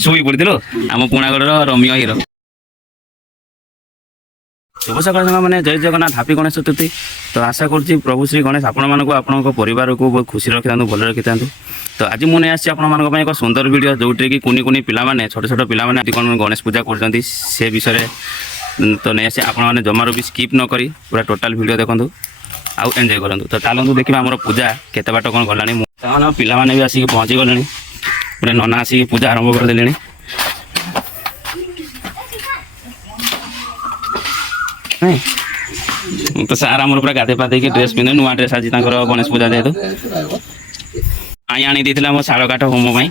ଶୋଇ ପଡ଼ିଥିଲୁ ଆମ ପୁଣାଗଡ଼ର ରମ୍ୟ ହିରୋ। ଶୁଭ ସକାଳ ସାଙ୍ଗମାନେ, ଜୟ ଜଗନ୍ନାଥ, ହାପି ଗଣେଶ ଚତୁର୍ଥୀ। ତ ଆଶା କରୁଛି ପ୍ରଭୁ ଶ୍ରୀ ଗଣେଶ ଆପଣମାନଙ୍କୁ ଆପଣଙ୍କ ପରିବାରକୁ ବହୁତ ଖୁସି ରଖିଥାନ୍ତୁ, ଭଲ ରଖିଥାନ୍ତୁ। ତ ଆଜି ମୁଁ ନେଇ ଆସିଛି ଆପଣମାନଙ୍କ ପାଇଁ ଏକ ସୁନ୍ଦର ଭିଡ଼ିଓ, ଯେଉଁଥିରେ କି କୁନି କୁନି ପିଲାମାନେ, ଛୋଟ ଛୋଟ ପିଲାମାନେ ଆଜି କ'ଣ ଗଣେଶ ପୂଜା କରୁଛନ୍ତି ସେ ବିଷୟରେ ତ ନେଇ ଆସିଛି। ଆପଣମାନେ ଜମାରୁ ବି ସ୍କିପ୍ ନ କରି ପୁରା ଟୋଟାଲ୍ ଭିଡ଼ିଓ ଦେଖନ୍ତୁ ଆଉ ଏନ୍ଜୟ କରନ୍ତୁ। ତ ଚାଲନ୍ତୁ ଦେଖିବା ଆମର ପୂଜା କେତେ ବାଟ କ'ଣ ଗଲାଣି। ସେମାନେ ପିଲାମାନେ ବି ଆସିକି ପହଞ୍ଚି ଗଲେଣି, ପୁରା ନନା ଆସିକି ପୂଜା ଆରମ୍ଭ କରିଦେଲେଣି। ତ ସାର୍ ଆମର ପୁରା ଗାଧେଇ ପାଧେଇକି ଡ୍ରେସ୍ ପିନ୍ଧେ, ନୂଆ ଡ୍ରେସ୍ ଆଜି ତାଙ୍କର ଗଣେଶ ପୂଜା ଯେହେତୁ ଆଣି ଦେଇଥିଲା ମୋ ଶାଳ କାଠ ହୋମ ପାଇଁ।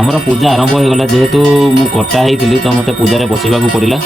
ଆମର ପୂଜା ଆରମ୍ଭ ହୋଇଗଲା, ଯେହେତୁ ମୁଁ କଟା ହେଇଥିଲି ତ ମୋତେ ପୂଜାରେ ବସିବାକୁ ପଡ଼ିଲା।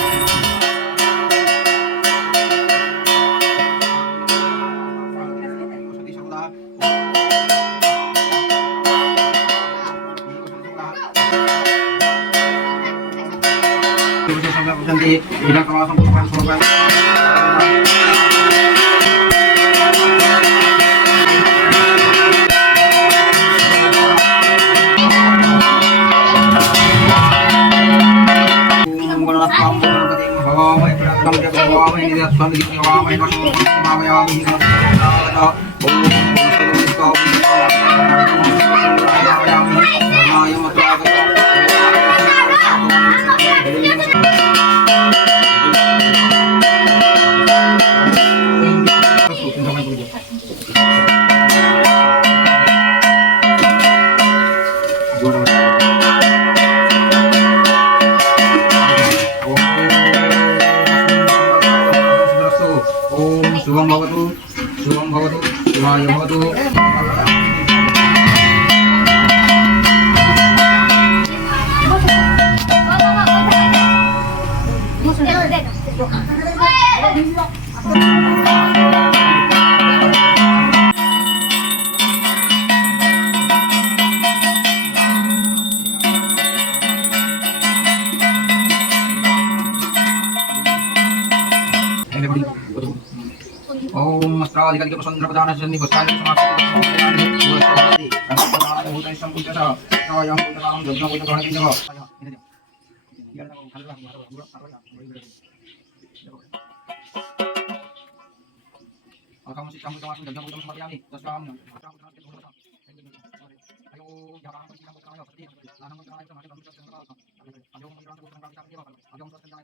शुभम भवतु शिवाय भवतु। ओम अस्त्राधिक प्रसन्न प्रधान सन्नि पुष्टानि समाप्ति भूतेषं पुष्टः सायं पुष्टां यज्ञं पुष्टः अकमसि समुद्रमासं यज्ञं पुष्टं समर्पयामि तस्यां अयो यावां पुष्टं पुष्टाय सति नानं पुष्टाय समाजं पुष्टं अयो पुष्टं पुष्टं कामितं अयो पुष्टं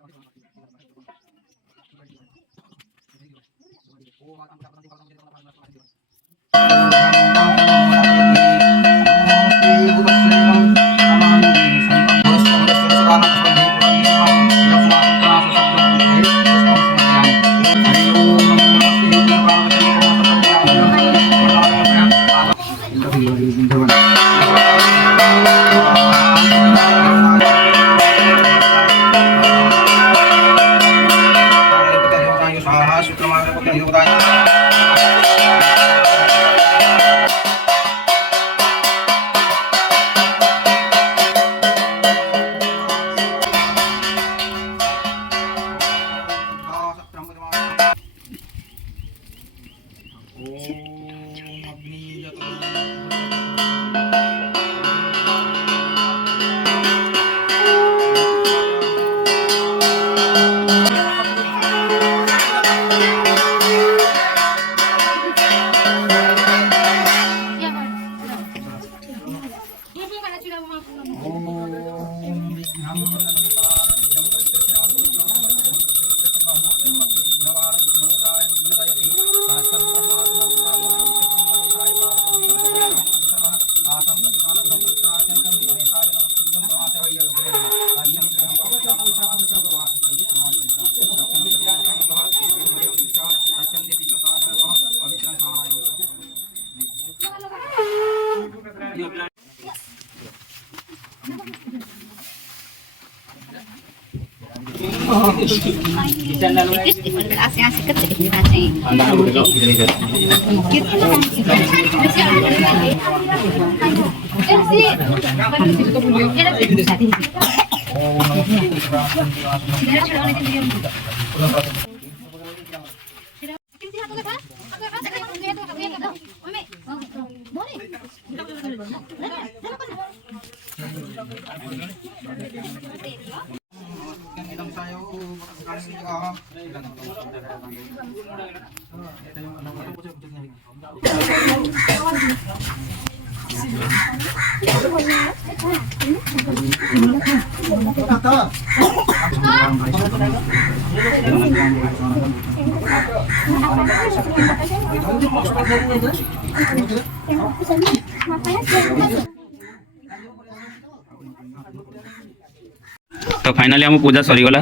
तो फाइनाली आम पूजा सरीगला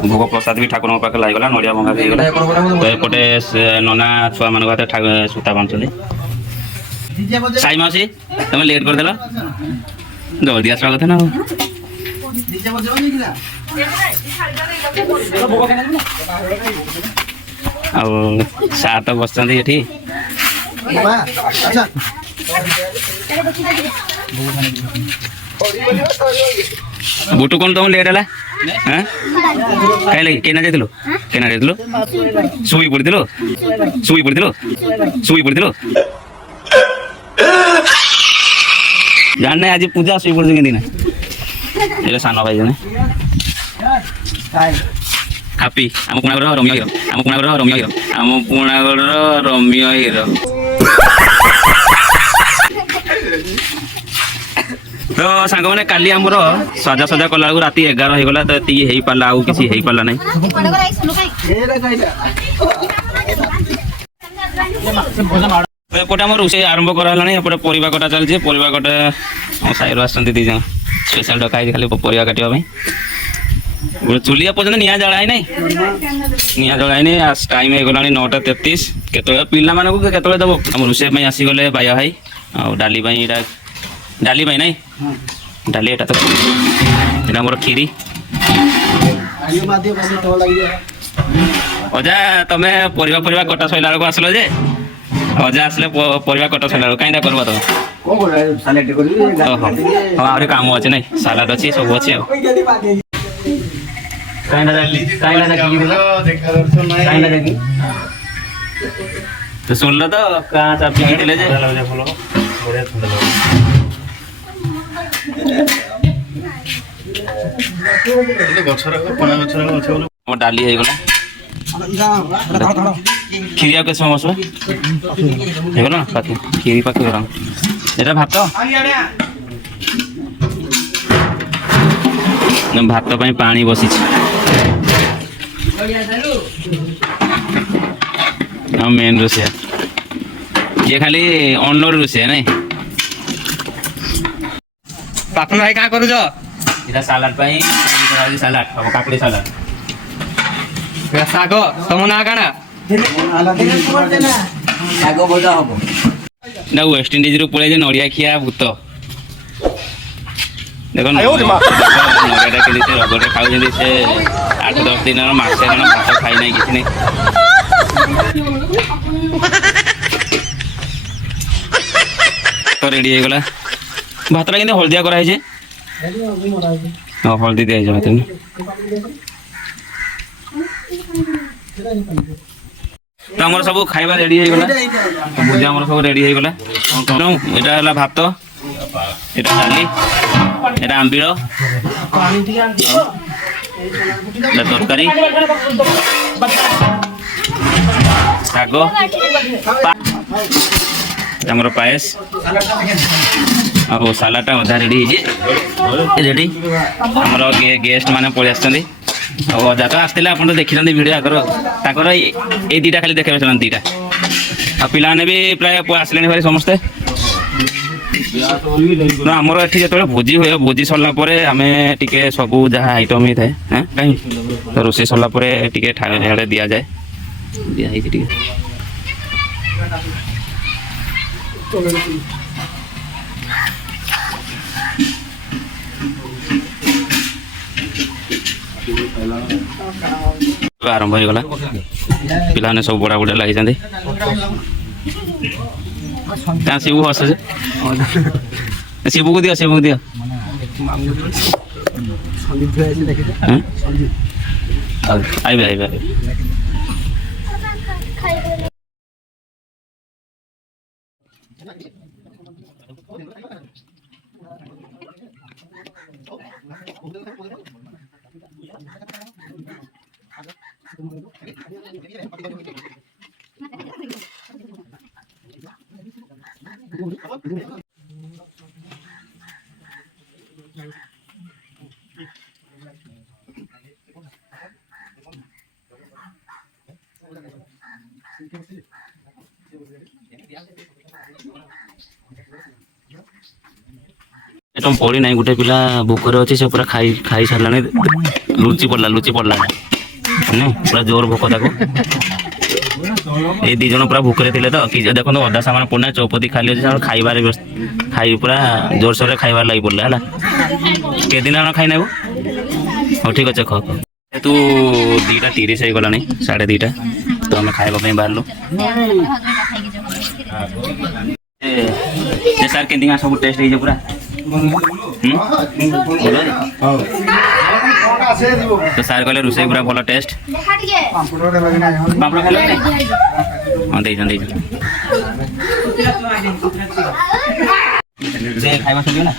भोग प्रसाद भी ठाकुर पाखे लगला नड़िया भंगा होगा तो एपटे नना छुआ मान सूता बांधुଛନ୍ତି साई मासी तुम लेट करदेल जल्दी आसवा कथा ना सार तो बस ये बुटू कौन तुम लेट है कहीं लगे केना जाइल केना जाइल शुई पड़िल शुई पड़िल शुई पड़िल जानने आज पूजा शुई पड़ कि ना सान भाई जने हापी आम पुणागढ़ रम्य हिरो आम पुणागढ़ रम्य हिरो आम पुणागढ़ रम्य हिरो तो सांग मैंने काली आमर सजा सजा कला राति 11 हो गला तो ये हो पाला आउ किसी हो पाला नहीं एपटे आम रोषे आरंभ कराला एपटे परिवा कटा चलছে परिवा कटा साइर आसती दी जन स्पेशल डकाई खाली परिवा काटिया चुलिया पर्यटन निआ जड़ाई ना निआ जड़ाई टाइम हो गला 9:33 केत पिला मानक केत दब आम रोषे आसीगले बाया भाई आ डाली डाली भाई नहीं डाली एटा तो एटा मोर खीरी अजा तमे परिवा परिवा कटा सैला को आसलो जे अजा आसले परिवा कटा सैला काइंडा करबा तो को कर सैलेड करबी हां आरे काम अछि नै सलाद अछि सब अछि काइंडा की देखा दर्शन नै काइंडा देखी तो सुन लो तो का चापी की दिले जे बोलो बढ़िया ठंडा डाली है खीरिया के समय बसो ना पाखी खीरी पाखी गरम एटा भात भात पाई पानी बसी मेन रोषिया ये खाली अनलोड रोषिया नहीं पापन भाई का करू इटा सलाड पाई सलाड अब काकड़ी सलाड साग तुम ना काना साग भजा हबो ना वेस्ट इंडीज रु पळे जे नडिया खिया भूत देखो नडियाटा के से रगड़े खाउ जे से 8-10 दिन मासे कण भात खाई नहीं किछ नहीं तो रेडी हो गला भातरा के हलदिया करा है हल्दी दिया भात तो आम सब खाଇବା रेडी हो गला भुजिया आम सब रेडी हो गला एटा हला भात एटा डाली एटा आंबिल तरकारी शाग आमर पायस और सालाटा अधा रेडी रेडी आमर गेस्ट माने पळि आछथि अजा तो आसते आप देखी भिडियो आगर ये दीटा खाली देखा से दीटा आ पाने भी प्राय आसले भाई समस्ते आमर ये जो भोजी हुए भोजी सरला आम टे सब जहाँ आइटम ही थाए कहीं तो रोसे सरला टे दि जाए दिखाई आरंभ हो गला पिला सब बड़ा बड़ा लगी शिवू हस शिवू को दिया शिवू को दिया आइबे आइबे ଏଟମ ପଡି ନାହିଁ ଗୋଟେ ପିଲା ଭୋକରେ ଅଛି ସେ ପୁରା ଖାଇ ସାରିଲାଣି ଲୁଚି ପଡିଲା ପୁରା ଜୋର ଭୋକ ତାକୁ ଏଇ ଦି ଜଣ ପୁରା ଭୋକରେ ଥିଲେ ତ କି ଦେଖନ୍ତୁ ଅଧା ସାମାନ ପଡିନା ଚୌପତି ଖାଲି ଅଛି ଖାଇବାରେ ଖାଇ ପୁରା ଜୋରସୋରରେ ଖାଇବାର ଲାଗି ପଡିଲା ହେଲା କେଦିନ ଆଣ ଖାଇ ନେବୁ ହଉ ଠିକ ଅଛି ଖ ତୁ 2:30 ହେଇଗଲାଣି 2:30 ତ ଆମେ ଖାଇବା ପାଇଁ ବାହାରିଲୁ ସାର୍ କେମିତି ସବୁ ଟେଷ୍ଟ ହେଇଛି ପୁରା तो सार कहले रोषे पूरा भल टेस्ट पापड़ खाइल हाँ दे खाइबा सरियो ना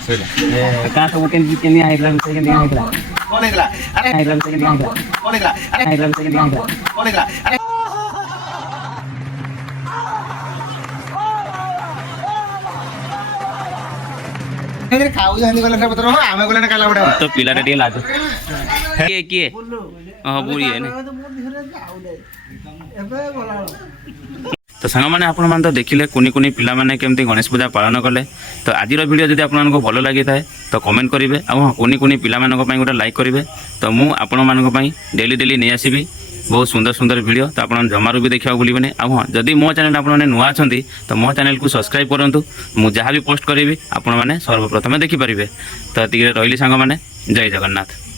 का सब केनी आइला रोषे केनी आइला कोन आइला अरे आइला रोषे केनी आइला कोन आइला अरे आइला रोषे केनी आइला कोन आइला अरे खाऊ जानी गले पत्र आमे गले काला बडा तो पिला टे लाज किए हां बुरी है ने तो संग माने आपण मान तो देखिले कुनी कुनी पिला माने केमती गणेश पूजा पालन कले तो आज वीडियो जदि आपन को भलो लागि थाए तो कमेंट करिवे आ कुनी कुनी पिला मान को पई गोटा लाइक करिवे तो मु आपण मान को पई डेली नै आसीबी बहुत सुंदर सुंदर वीडियो तो आप जमारू भी देखा भूलिए हाँ जदि मो चैनल आपने नुआ अच्छा तो मो चैनल को सब्सक्राइब करूँ मुझे जहाँ भी पोस्ट करी आपण मैंने सर्वप्रथम देखिपारे तो ये रही सांग मैंने जय जगन्नाथ।